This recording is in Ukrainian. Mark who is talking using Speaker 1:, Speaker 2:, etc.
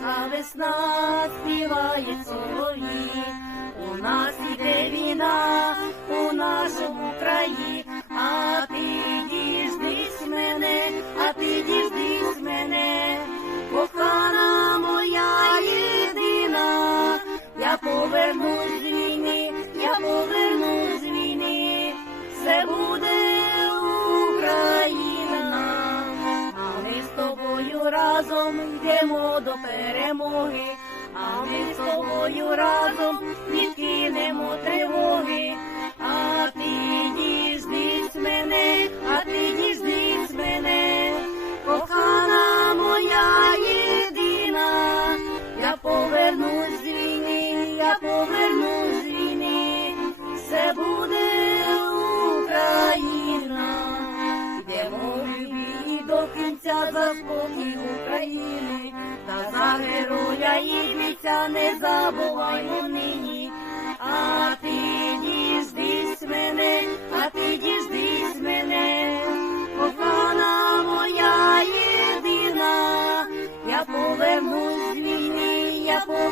Speaker 1: Прийшла весна, співає солов'ї, у нас іде разом йдемо до перемоги, а ми з тобою разом відкинемо тривоги, за спокій України, та за героя і бійця не забуваймо нині, а ти діждись мене, а ти діждись мене, кохана моя єдина, я повернусь війни, я повернусь.